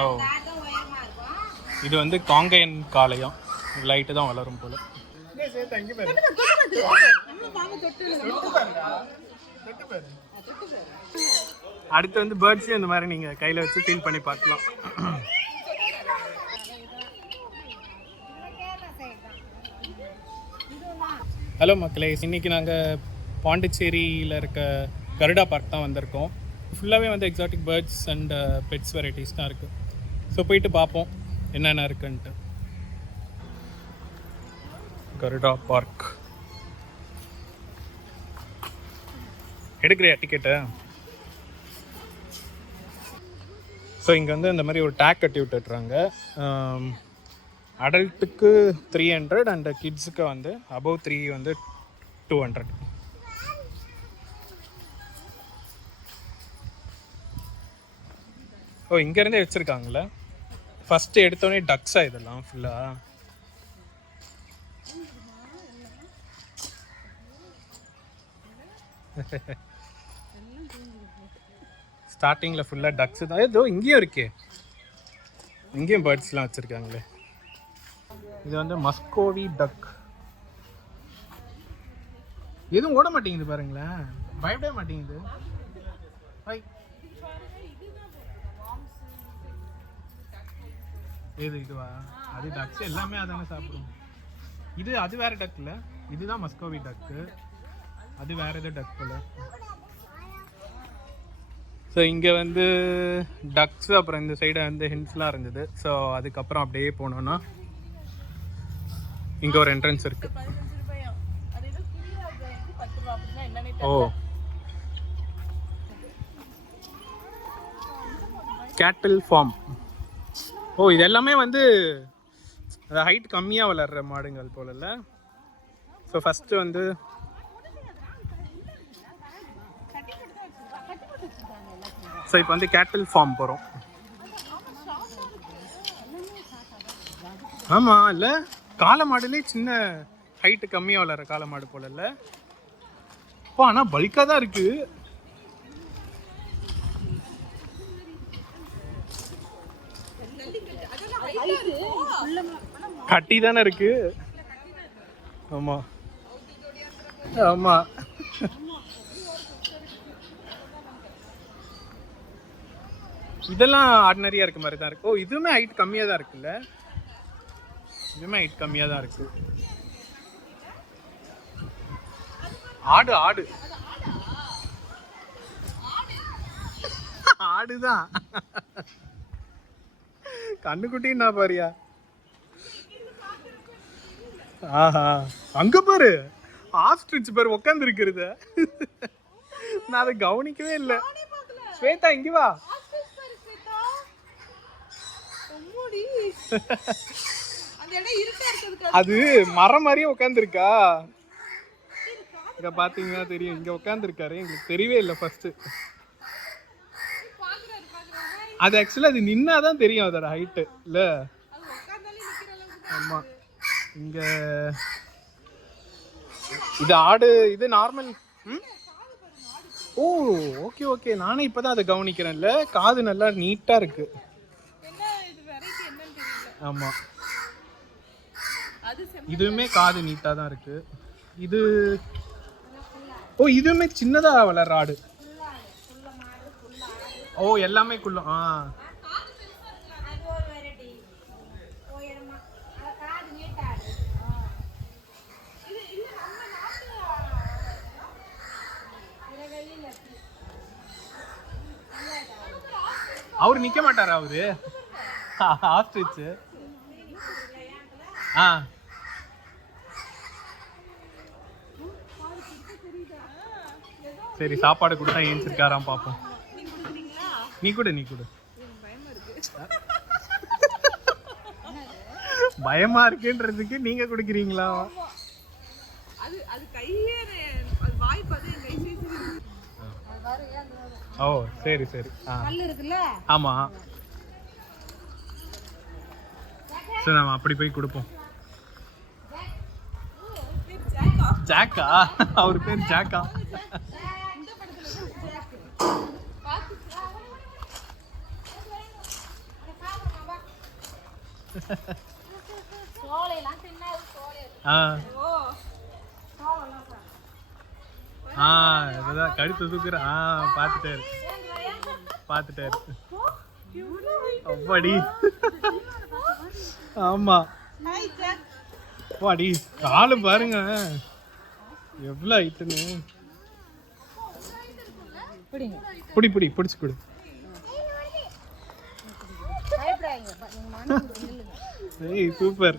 ஓ, இது வந்து காங்கேயன் காளையம். லைட்டு தான் வளரும் போல. அடுத்து வந்து பேர்ட்ஸையும் இந்த மாதிரி நீங்கள் கையில் வச்சு ஃபீல் பண்ணி பார்க்கலாம். ஹலோ மக்களே, இன்றைக்கி நாங்கள் பாண்டிச்சேரியில் இருக்க கருடா பார்க் தான் வந்திருக்கோம். ஃபுல்லாகவே வந்து exotic birds and pets varieties தான் இருக்குது. ஸோ போயிட்டு பார்ப்போம் என்னென்ன இருக்குன்ட்டு. கருடா பார்க் எடுக்கிறியா டிக்கெட்டு? ஸோ இங்கே வந்து இந்த மாதிரி ஒரு டேக் கட்டி விட்டுட்றாங்க. அடல்ட்டுக்கு 300 அண்ட் கிட்ஸுக்கு வந்து அபவ் 3 வந்து 200. ஓ, இங்கேருந்தே வச்சுருக்காங்களே. ஃபஸ்ட்டு எடுத்தோடனே டக்ஸா இதெல்லாம் ஃபுல்லாக. ஸ்டார்டிங்கில் ஃபுல்லாக டக்ஸு தான். ஏதோ இங்கேயும் இருக்கே, இங்கேயும் பேர்ட்ஸ்லாம் வச்சுருக்காங்களே. இது வந்து மஸ்கோவி டக். எதுவும் ஓட மாட்டேங்குது பாருங்களேன், பயப்படவே மாட்டேங்குது. இதுவா? அது டக்ஸ் எல்லாமே அதானே சாப்பிடும். அது வேற டக் இல்லை, இதுதான் மஸ்கோவி டக்கு. அது வேற ஏதோ டக் போல. ஸோ இங்கே வந்து டக்ஸ், அப்புறம் இந்த சைடு வந்து ஹின்ஸ்லாம் இருந்தது. ஸோ அதுக்கப்புறம் அப்படியே போனோன்னா இங்கே ஒரு என்ட்ரன்ஸ் இருக்கு. ஓ, கேட்டில் ஃபார்ம். ஓ, இது எல்லாமே வந்து ஹைட் கம்மியாக வளர்கிற மாடுங்கள் போல இல்லை? ஸோ ஃபஸ்ட்டு வந்து ஸோ இப்போ வந்து கேட்டில் ஃபார்ம் போகிறோம். ஆமாம், இல்லை காளை மாடுலேயே சின்ன ஹைட்டு கம்மியாக வளர்கிற காளை மாடு போல இல்லை? இப்போ ஆனால் பல்காக தான் இருக்குது. கட்டி தானே இருக்கு. ஆமாம் ஆமாம். இதெல்லாம் ஆர்டினரியாக இருக்க மாதிரி தான் இருக்கு. ஓ, இதுவுமே ஹைட் கம்மியாக தான் இருக்குல்ல? இதுவுமே ஹைட் கம்மியாக தான் இருக்கு. ஆடு ஆடு ஆடுதான். கண்ணுக்குட்டின்னா பாரியா. ஆஹா, அங்க பாரு ஆஸ்ட்ரிச் பாரு உட்காந்து இருக்கிறத. நான் அதை கவனிக்கவே இல்லை. ஸ்வேதா இங்க வா. அது மரம் மாதிரியே உட்காந்துருக்கா. இங்க பாத்தீங்கன்னா தெரியும், இங்க உட்காந்துருக்காரு. எங்களுக்கு தெரியவே இல்லை ஃபர்ஸ்ட். அது ஆக்சுவலா அது நின்னாதான் தெரியும் அதோட ஹைட்டு இல்ல? ஆமா. இங்க இது ஆடு, இது நார்மல். ஓ, ஓகே ஓகே, நானே இப்பதான் அதை கவனிக்கிறேன்ல. காது நல்லா நீட்டா இருக்கு. ஆமா, இதுவுமே காது நீட்டா தான் இருக்கு. இது ஓ, இதுவுமே சின்னதா வளர்ற ஆடு. ஓ, எல்லாமே குள்ளம். அவரு நிக்க மாட்டாரா? அவரு ஆஸ்ட்ரிச். சரி, சாப்பாடு கொடுத்தா ஏஞ்சிருக்காராம் பாப்போம். நீ கூட பயமா இருக்குன்றதுக்கு நீங்க குடுக்குறீங்களா? ஓ, சரி சரி. ஆமா, சரி நம்ம அப்படி போய் கொடுப்போம். ஜாக்கா? அவர் பேர் ஜாக்கா? ஆ ஆ இதுதான் கழுத்து தூக்குற. ஆ பார்த்துட்டாரு பார்த்துட்டாரு. அப்பாடி ஆமா அப்பாடி காலு பாருங்க எவ்வளோ ஆயிட்டுன்னு. புடி புடி பிடிச்சி கொடு. ஏய் சூப்பர்.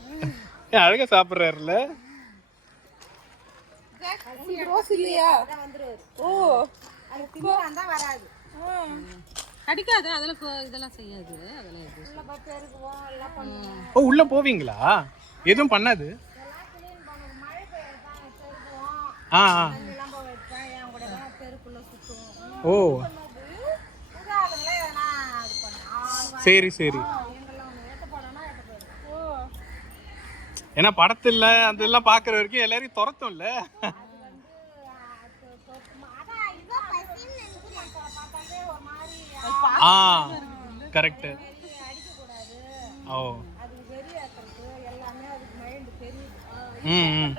அழகா சாப்பிட்றாருல. கடிக்காது இதெல்லாம் செய்யாது. ஓ உள்ள போவீங்களா? எதுவும் பண்ணாது. ஆ ஓ சரி சரி. ஏன்னா படத்துல அதெல்லாம் பாக்குற வரைக்கும் எல்லாரையும் துரத்தும்ல. ஆ கரெக்ட். ஓ ம்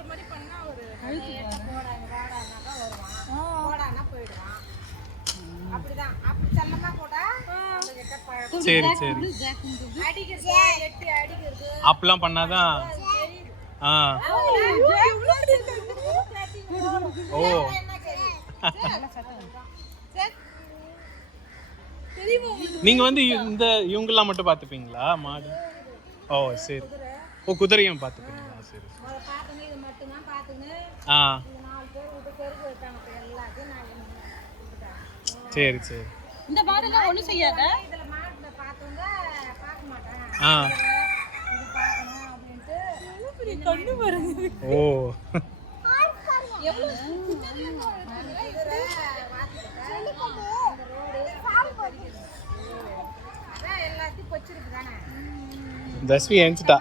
சரி சரி. அப்பெல்லாம் பண்ணாதான். ஆ ஓ நீங்க வந்து இந்த இவங்கெல்லாம் மட்டும் பார்த்துப்பீங்களா? மாடு. ஓ சரி. ஓ குதிரையும் பார்த்துப்பீங்களா? சரி ஆ சரி சரி. இந்த மாடெல்லாம் ஒன்றும் செய்யாத. ஆ ஓ தஸ்வி எழுந்துட்டா.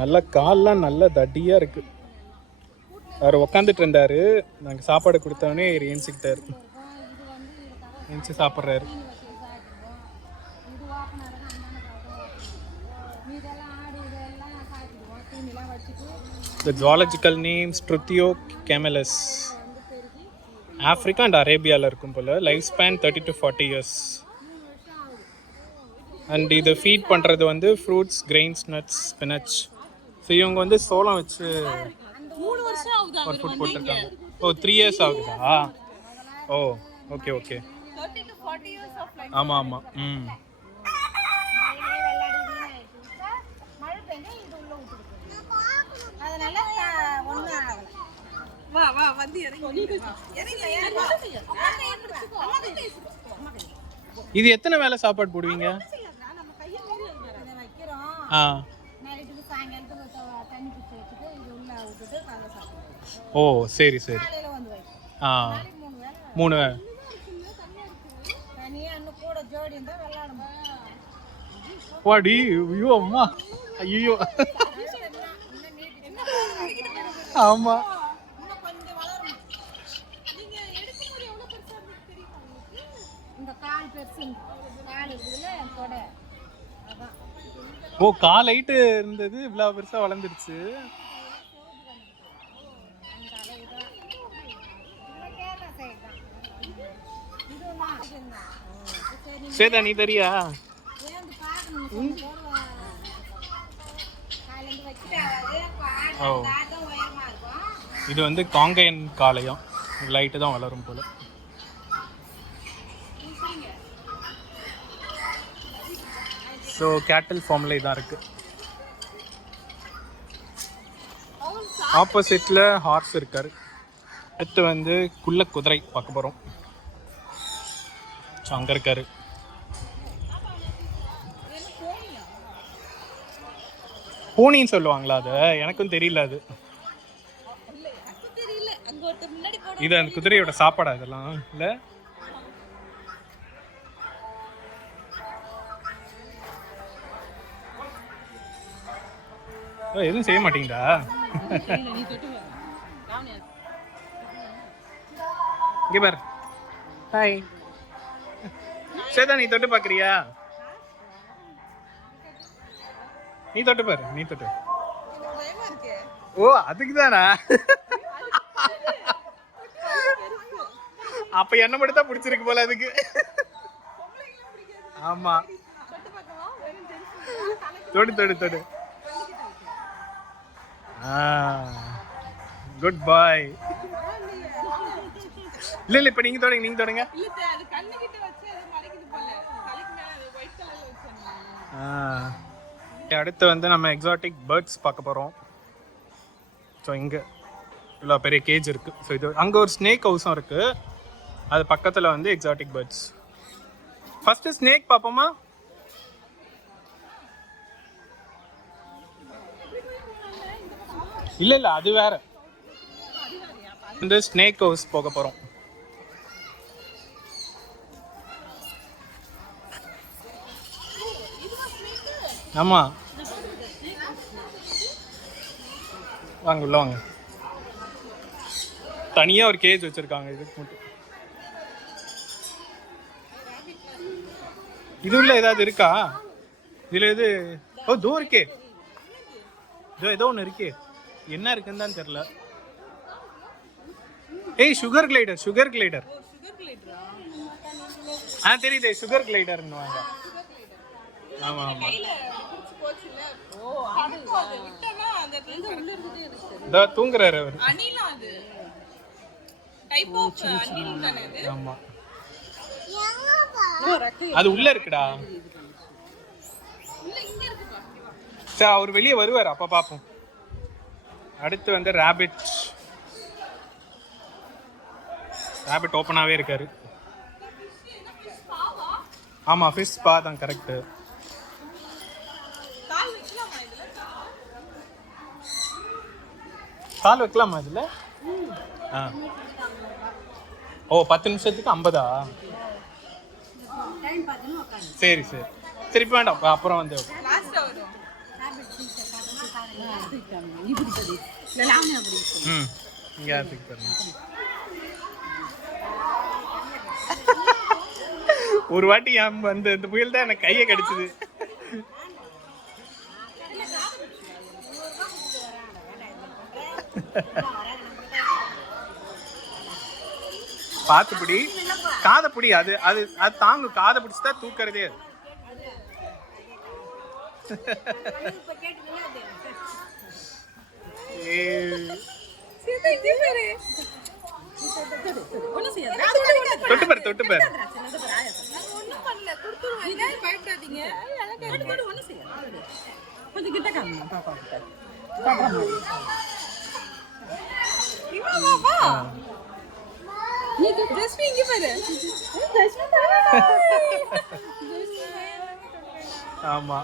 நல்ல கால்லாம் நல்ல தடியா இருக்கு. அவர் உக்காந்துட்டு இருந்தாரு. நாங்கள் சாப்பாடு கொடுத்தோடனே ஏஞ்சிக்கிட்டாரு. ஏஞ்சி சாப்பிட்றாரு. The zoological name Struthio camelus. Africa and அரேபியாவில் இருக்கும் போல். Life span 30 to 40 years. And இது ஃபீட் பண்ணுறது வந்து fruits, grains, nuts, spinach. So இவங்க வந்து சோளம் வச்சு ஒரு ஃபுட் போட்டிருக்காங்க. ஓ 3 years ஆகுதா? ஓ ஓகே ஓகே. ஆமாம் ஆமாம். ம் இது எத்தனை வேளை சாப்பாடு போடுவீங்க? ஆ ஓ சரி சரி. ஆ 3 வேளை. வாடி ஐயோ அம்மா ஐயோ. ஆமா ஓ கால் ஹைட்டு இருந்தது இவ்வளோ பெருசா வளர்ந்துருச்சு. சேதா நீ தெரியா? ஓ இது வந்து காங்கேயன் காளையம். லைட்டு தான் வளரும் போல. ஸோ கேட்டில் ஃபார்மில் இதான் இருக்குது. ஆப்போசிட்டில் ஹார்ஸ் இருக்கார். அடுத்து வந்து குள்ள குதிரை பார்க்க போகிறோம். ஸோ அங்கே இருக்காரு. பூனின்னு சொல்லுவாங்களா? அது எனக்கும் தெரியல. அது இது அந்த குதிரையோட சாப்பாடா இதெல்லாம்? இல்லை எதுவும் செய்ய மாட்டீங்களா? இங்கே பார். ஹாய் சேதா நீ தொட்டு பார்க்குறியா? நீ தொட்டு பாரு, நீ தொட்டு. ஓ அதுக்கு தானா? அப்ப என்ன மட்டும் தான் பிடிச்சிருக்கு போல அதுக்கு. ஆமா, தொடு தொடு தொடு. குட் பாய். இல்ல இல்ல, இப்ப நீங்க தொடங்க, நீங்க தொடங்க. அடுத்து வந்து நம்ம எக்ஸாட்டிக் பேர்ட்ஸ் பார்க்க போறோம். ஸோ இங்கே இவ்வளோ பெரிய கேஜ் இருக்கு. ஸோ இது அங்கே ஒரு ஸ்னேக் ஹவுஸும் இருக்கு. அது பக்கத்தில் வந்து எக்ஸாட்டிக் பேர்ட்ஸ். ஃபர்ஸ்ட் ஸ்னேக் பார்ப்போமா? இல்லை இல்லை, அது வேற. இந்த ஸ்னேக் ஹவுஸ் போக போகிறோம். ஆமாம், வாங்க உள்ள வாங்க. தனியாக ஒரு கேஜ் வச்சுருக்காங்க இதுக்கு மட்டும். இது உள்ள ஏதாவது இருக்கா? இதில் எது? ஓ தோ இருக்கே, ஏதோ ஒன்று இருக்கே. என்ன இருக்குன்னு தான் தெரியல. ஏய் சுகர் கிளைடர், சுகர் கிளைடர். தெரியுதே, சுகர் கிளைடர்னு வாங்க. ஆமா ஆமா, இதோ தூங்குறாரு அவர். ஆமா, அது உள்ள இருக்குடா. சரி, அவர் வெளியே வருவார், அப்ப பாப்போம். அடுத்து வந்து ராபிட். ராபிட் ஓப்பனாவே இருக்காரு. ஆமா, ஃபிஷ் ஸ்பா தான் கரெக்ட். கால் வைக்கலாமா இதுல? ஓ 10 நிமிஷத்துக்கு 50. சரி சரி, திருப்பி வேண்டாம், அப்புறம் வந்து ஒரு வாட்டி வந்து இந்த புயல் தான் எனக்கு கையை கடிச்சது. பாத்துப்பிடி, காதப்பிடி. அது அது அது தாங்கு, காதை பிடிச்சுதான் தூக்குறதே. தொட்டு பாரு, தொட்டு பாரு. கொஞ்சம் கிட்ட காமிங்க பாப்பா. நீ ஜஸ்மி இங்க பாரு. ஆமா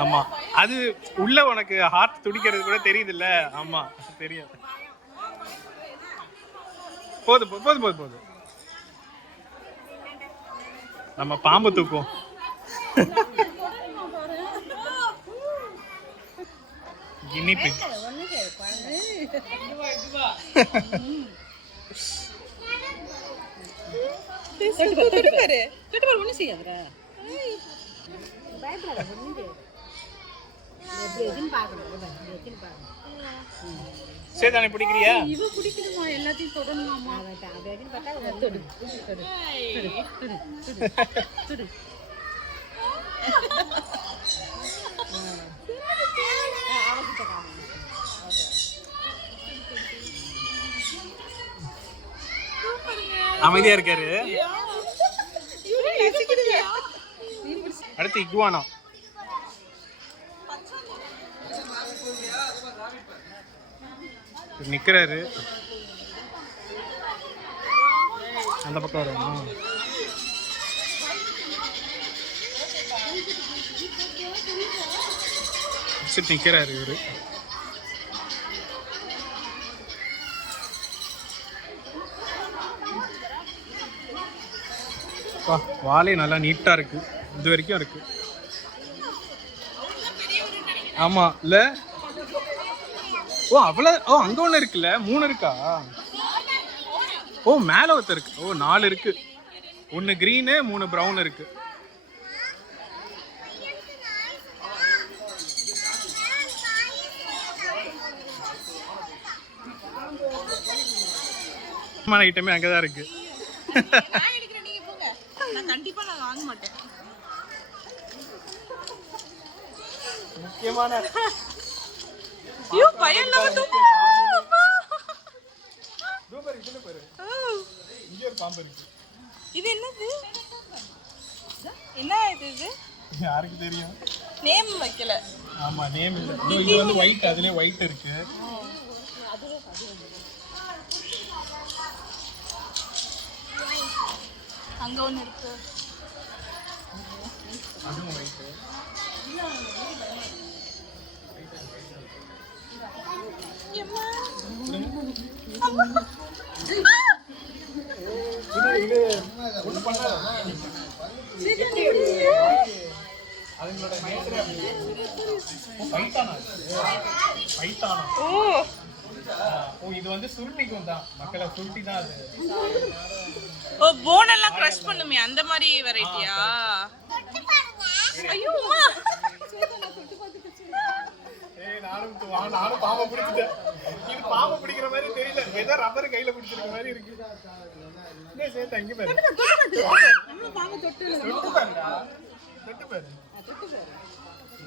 ஆமா, அது உள்ள உனக்கு ஹார்ட் துடிக்கிறது கூட தெரியுது இல்ல? ஆமா தெரியும். போதும் போதும் போதும் போதும், நம்ம பாம்பு தூக்கும். Guinea pig. சேதானே பிடிக்கிறியா? இவ பிடிக்கணுமா? எல்லாத்தையும் தொடணுமாமா? தொடு தொடு தொடு. அமைதியா இருக்காரு. அடுத்து இகுவானா. நிக்கிறாரு, அந்த பக்கம் வரும். நிக்கிறாரு இவரு. வாலே நல்லா நீட்டா இருக்கு, இது வரைக்கும் இருக்கு. ஆமா இல்ல? ஓ அவ்வளவு. ஓ அங்க ஒண்ணு இருக்குல்ல, 3 இருக்கா? ஓ மேல ஒருத்தர் இருக்கு. ஓ 4 இருக்கு. 1 கிரீனு 3 ப்ரௌன் இருக்கு. ஐட்டமே அங்கே தான் இருக்கு. நான் எடுக்கிறேன், நீங்க போங்க. நான் கண்டிப்பா நான் வாங்க மாட்டேன். முக்கியமான ஐயோ பயம் நம்ம இங்கே ஒரு பாம்பு இருக்கு. இது என்னது? என்ன இது? யாருக்கு தெரியும்? நேம் வைக்கல. ஆமா நேம் இல்ல. இது வந்து ஒயிட், அதுலயே ஒயிட் இருக்கு. அங்க ஒன்னு இருக்கு. அதுவும் ஒயிட். இது ஒண்ணு பண்ணாத. அதுங்களோட நேச்சரே அப்படி. பைத்தானா? பைத்தானா? ஓ இது வந்து சுருட்டிக்கும் தான். மக்களை சுருட்டி தான் அது. ஓ போன் எல்லாம் கிரஷ் பண்ணுமே அந்த மாதிரி வெரைட்டியா? ஐயோ அம்மா. ஏய் நானும் பாம்பை பிடிச்சிட்டேன். இது பாம்பை பிடிக்கிற மாதிரி தெரியல. ஏதோ ரப்பர் கையில பிடிச்சிருக்க மாதிரி இருக்கு. என்ன சேத்த அங்க பாரு. நம்ம பாம்பை தொட்டு பாருடா. தொட்டு பாரு.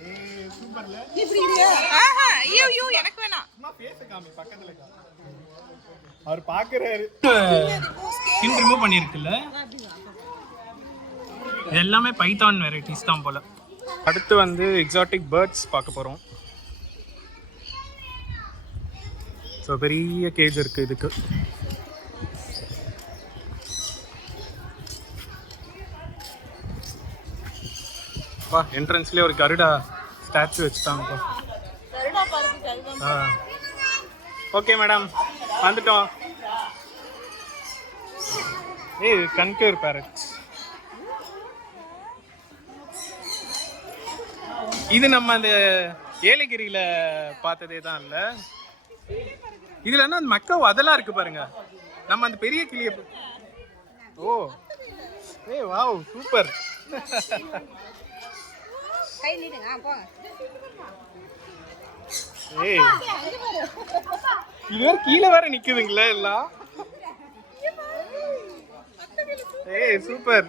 ஏய் சூப்பர்ல. இப்படி இருக்கு. ஆஹா ஐயோ ஐயோ எனக்கு வேணாம். அம்மா பேச காமி பக்கத்துல காமி. அவர் பாக்குறாரு. ஸ்கின் ரிமூவ் பண்ணிருக்குல்ல. இது எல்லாமே பைத்தான் வெரைட்டிஸ் தான் போல. அடுத்து வந்து எக்ஸாட்டிக் பேர்ட்ஸ் பார்க்க போறோம். ஸோ பெரிய கேஜ் இருக்கு இதுக்கு. பா என்ட்ரன்ஸ்லேயே ஒரு கருடா ஸ்டாச்சு வச்சுட்டாங்கப்பா. ஓகே மேடம் வந்துட்டோம். ஏய் கன்கர் பேரட்ஸ். இது நம்ம அந்த ஏலகிரியில பார்த்ததே தான் இல்ல. இதுல என்ன மக்கள் அதெல்லாம் இருக்கு பாருங்க. நம்ம அந்த பெரிய கிளிய. ஓ ஏய் வாவ் சூப்பர். கை நீட்டுங்க போங்க. ஏய் இது வேற கீழே வேற நிக்குதுங்களா எல்லாம். ஏய் சூப்பர்.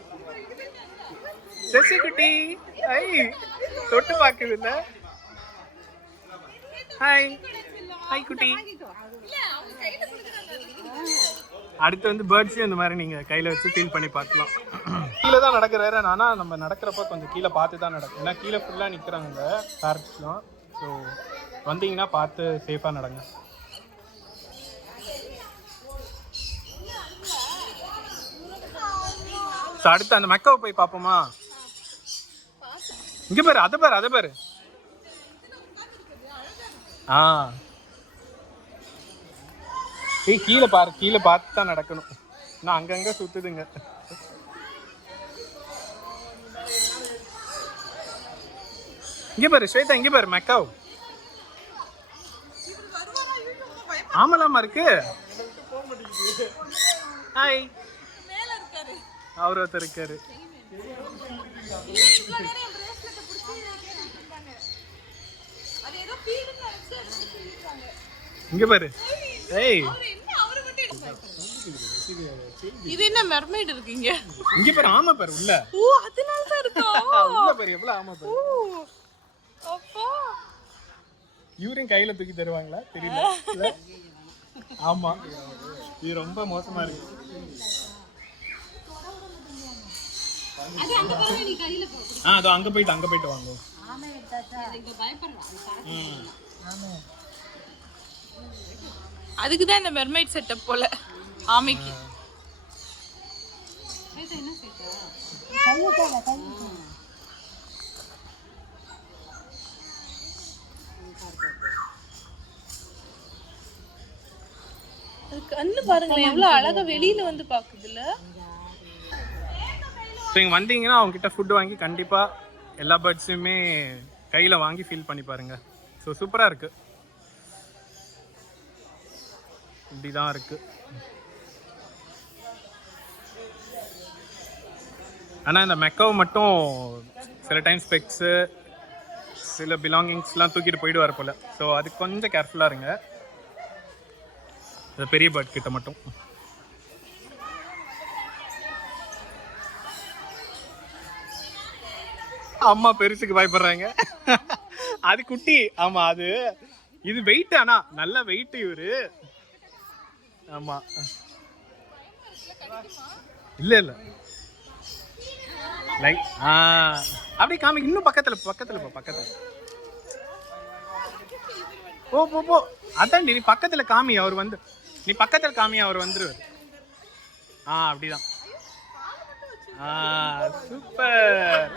ஜெசி குட்டி ஐ தொட்டு பாக்குதுல்ல. ஹாய் ஹாய் குட்டி. அடுத்து வந்து பேர்ட்ஸையும் இந்த மாதிரி நீங்கள் கையில் வச்சு ஃபீல் பண்ணி பார்க்கலாம். கீழே தான் நடக்கிறாரு. ஆனால் நம்ம நடக்கிறப்ப கொஞ்சம் கீழே பார்த்து தான் நடக்கும். ஏன்னா கீழே ஃபுல்லாக நிற்கிறாங்க பேரட்ஸ்லாம். ஸோ வந்தீங்கன்னா பார்த்து சேஃபாக நடங்க. ஸோ அடுத்து அந்த மெக்காவை போய் பார்ப்போமா? இங்கே பாரு, அதை பாரு, அதை பாரு. ஆ ஏய் கீழே பாரு, கீழே பார்த்து தான் நடக்கணும். நான் அங்கங்க சுத்துதுங்க. இங்கே பாரு ஸ்வேதா, இங்கே பாரு மெக்காவ். ஆமலாமா இருக்கு. ஹாய் அவர் ஒருத்தர் இருக்காரு. இங்க பாரு. ஏய் இது என்ன மெர்மைட் இருக்கீங்க? இங்க பாரு ஆமா பாரு உள்ள. ஓ அதனால தான் இருக்கா? உள்ள பாரு எவ்வளவு ஆமா பாரு. ஓ அப்பா யூரின் கையில தூக்கி தருவாங்களா தெரியல. ஆமா இது ரொம்ப மோசமா இருக்கு. அதோ அங்க போயிட்டு வாங்க. அதுக்கு தான் இந்த மெர்மைட் செட்டப் போல ஆமைக்கு. கண்ணு பாருங்களேன் எவ்வளவு அழகா வெளியில வந்து பாக்குதுல்ல. ஸோ இங்கே வந்தீங்கன்னா அவங்ககிட்ட ஃபுட்டு வாங்கி கண்டிப்பாக எல்லா பேர்ட்ஸுமே கையில் வாங்கி ஃபீல் பண்ணி பாருங்கள். ஸோ சூப்பராக இருக்குது. இப்படி தான் இருக்குது. ஆனால் இந்த மெக்காவை மட்டும் சில டைம் ஸ்பெக்ஸு சில பிலாங்கிங்ஸ்லாம் தூக்கிட்டு போயிடுவார் போல். ஸோ அதுக்கு கொஞ்சம் கேர்ஃபுல்லாக இருங்க இந்த பெரிய பேர்ட் கிட்ட மட்டும். அம்மா பெருசுக்கு பயப்படுறாங்க. அது குட்டி. ஆமா அது இது வெயிட். ஆனா நல்ல வெயிட் இவரு. ஆமா இல்ல இல்ல லைக் அப்படியே காமி. இன்னும் பக்கத்துல பக்கத்துல போ பக்கத்துல போ போ போ. அதான் நீ பக்கத்துல காமி. அவர் வந்து நீ பக்கத்துல காமி. அவர் வந்துருவாரு. அப்படிதான். சூப்பர்.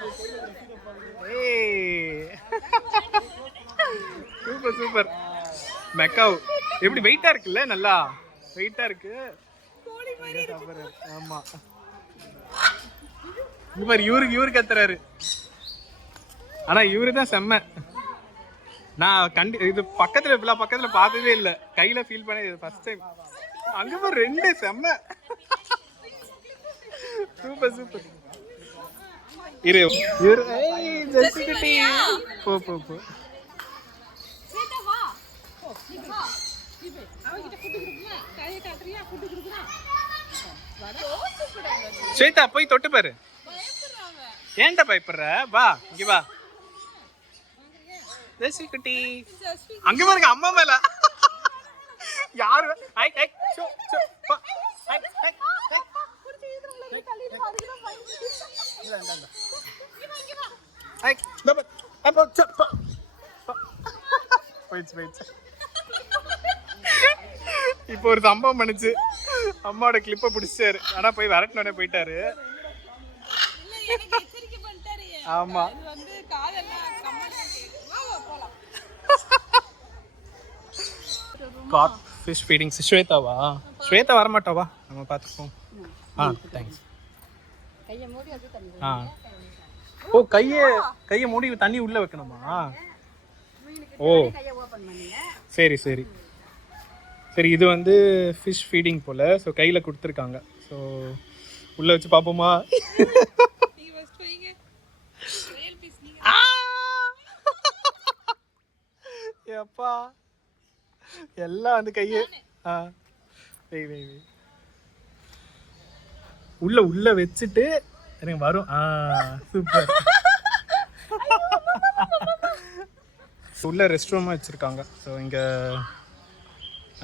Super super. மெக்காவ் எப்படி வெயிட்டா இருக்குல்ல? நல்லா வெயிட்டா இருக்கு. ஆமா இவர் இவரு கத்துறாரு. ஆனா இவரு தான் செம்ம. நான் இது பக்கத்துல பார்த்ததே இல்ல. கையில ஃபீல் பண்ண ஃபர்ஸ்ட் டைம். அங்க போய் 2 செம்ம. Super super. இரு இரு. ஜெசிகுட்டி போ போ போ. ஸ்வேதா போய் தொட்டு பாரு. ஏன்டா பயப்படுற? வா இங்க வா. ஜெசிகுட்டி அங்க பாருங்க அம்மா மேல. யாரு? ஐ ஐ சோ சோ பா. ஐ ஐ ஐ பா அப்போ சப்பா. வெயிட். இப்போ ஒரு சம்பவம் பண்ணுச்சு. அம்மாவோட கிளிப்பை பிடிச்சாரு. ஆனா போய் விரட்டினோடனே போயிட்டாரு. ஆமா காட் ஃபிஷ் ஃபீடிங். ஸ்வேதாவா? ஸ்வேதா வரமாட்டாவா? நம்ம பார்த்துப்போம். தேங்க்ஸ். ஓ கையை மூடி தண்ணி உள்ள வைக்கணுமா? ஓ சரி சரி சரி. இது வந்து ஃபிஷ் ஃபீடிங் போல். ஸோ கையில் கொடுத்துருக்காங்க. ஸோ உள்ளே வச்சு பார்ப்போமா? எப்பா எல்லாம் வந்து கையை உள்ள வச்சுட்டு எனக்கு வரும். சூப்பர். உள்ள ரெஸ்ட் ரூமாக வச்சுருக்காங்க. ஸோ இங்கே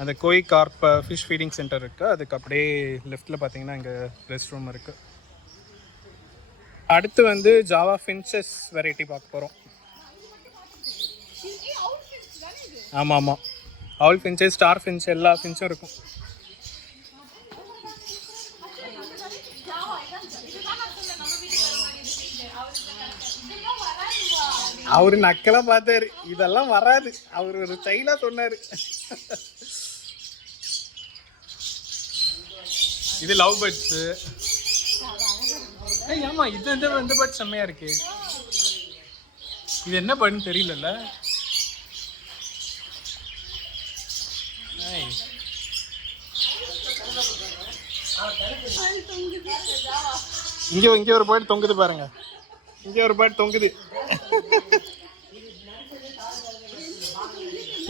அந்த கோய் கார்ப் ஃபிஷ் ஃபீடிங் சென்டர் இருக்குது. அதுக்கு அப்படியே லெஃப்டில் பார்த்தீங்கன்னா இங்கே ரெஸ்ட் ரூம் இருக்குது. அடுத்து வந்து ஜாவா ஃபின்ச்சஸ் வெரைட்டி பார்க்க போகிறோம். ஆமாம் ஆமாம். ஆல் ஃபின்ச்சஸ், ஸ்டார் ஃபின்ச், எல்லா ஃபின்ச்சும் இருக்கும். அவரு நக்கெல்லாம் பார்த்தாரு. இதெல்லாம் வராது. அவர் ஒரு ஸ்டைலா சொன்னாரு. இது லவ் பேர்ட்ஸ். ஆமா இது இந்த பேர்ட் செம்மையா இருக்கு. இது என்ன பேர்ட்னு தெரியல. இங்க ஒரு பேர்ட் தொங்குது பாருங்க. இங்க ஒரு பேர்ட் தொங்குது.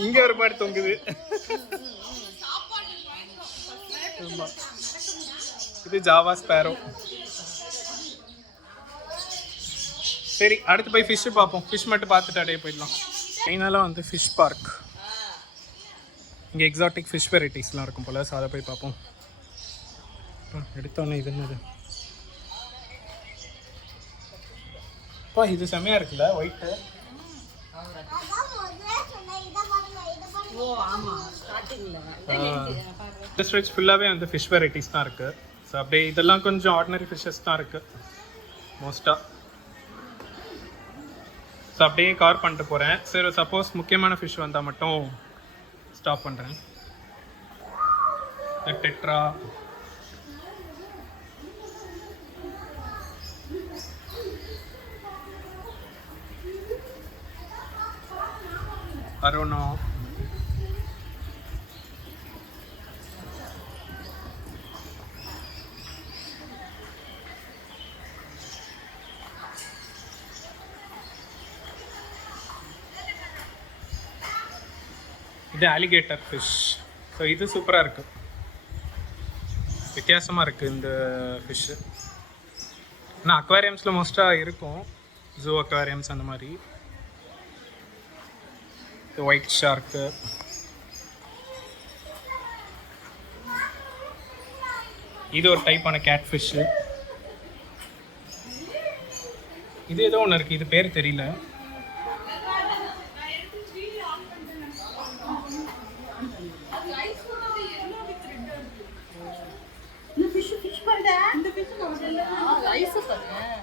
இங்க ஒரு பேர்ட் தொங்குது. இது ஜாவா ஸ்பேரோ. சரி அடுத்து போய் ஃபிஷ் பார்ப்போம். ஃபிஷ் மட்டும் பார்த்துட்டு அப்படியே போயிடலாம். மெயினாலாம் வந்து ஃபிஷ் பார்க். இங்கே எக்ஸாட்டிக் ஃபிஷ் வெரைட்டிஸ்லாம் இருக்கும் போல். ஸோ அதை போய் பார்ப்போம். எடுத்தோன்னே இது என்னது? இது செம்மையா இருக்குல்ல ஒயிட்டு. ஸ்ட்ரெச் ஃபுல்லாகவே வந்து ஃபிஷ் வெரைட்டிஸ் தான் இருக்குது. ஸோ அப்படியே இதெல்லாம் கொஞ்சம் ஆர்டினரி ஃபிஷ்ஷஸ் தான் இருக்குது மோஸ்ட்டாக. ஸோ அப்படியே கவர் பண்ணிட்டு போகிறேன். சரி சப்போஸ் முக்கியமான ஃபிஷ் வந்தால் மட்டும் ஸ்டாப் பண்ணுறேன். டெட்ரா, அரோனோ, இது அலிகேட்டர் ஃபிஷ். ஸோ இது சூப்பராக இருக்குது. வித்தியாசமாக இருக்குது இந்த ஃபிஷ்ஷு. ஆனால் அக்வாரியம்ஸில் மோஸ்ட்டாக இருக்கும். ஜூ அக்வாரியம்ஸ் அந்த மாதிரி. ஒயிட் ஷார்க்கு, இது ஒரு டைப்பான கேட் ஃபிஷ்ஷு. இது ஏதோ ஒன்று இருக்குது, இது பேர் தெரியல.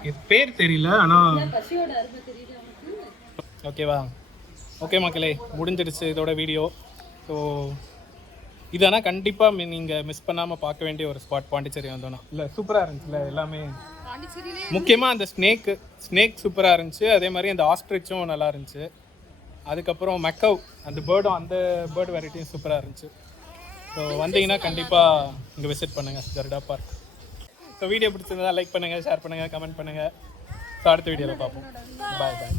இது பேர் தெரியல, ஆனால் ஓகேவா? ஓகே மக்களே, முடிஞ்சிடுச்சு இதோட வீடியோ. ஸோ இதனால் கண்டிப்பாக நீங்கள் மிஸ் பண்ணாமல் பார்க்க வேண்டிய ஒரு ஸ்பாட் பாண்டிச்சேரி வந்தோன்னா. இல்லை சூப்பராக இருந்துச்சுல்ல எல்லாமே. முக்கியமாக அந்த ஸ்னேக் சூப்பராக இருந்துச்சு. அதே மாதிரி அந்த ஆஸ்ட்ரிச்சும் நல்லா இருந்துச்சு. அதுக்கப்புறம் மெக்கவ் அந்த பேர்டு வெரைட்டியும் சூப்பராக இருந்துச்சு. ஸோ வந்தீங்கன்னா கண்டிப்பாக இங்கே விசிட் பண்ணுங்கள் கருடா பார்க். ஸோ வீடியோ பிடிச்சிருந்தா லைக் பண்ணுங்கள், ஷேர் பண்ணுங்கள், கமெண்ட் பண்ணுங்கள். ஸோ அடுத்த வீடியோவில் பார்ப்போம். பாய் பாய்.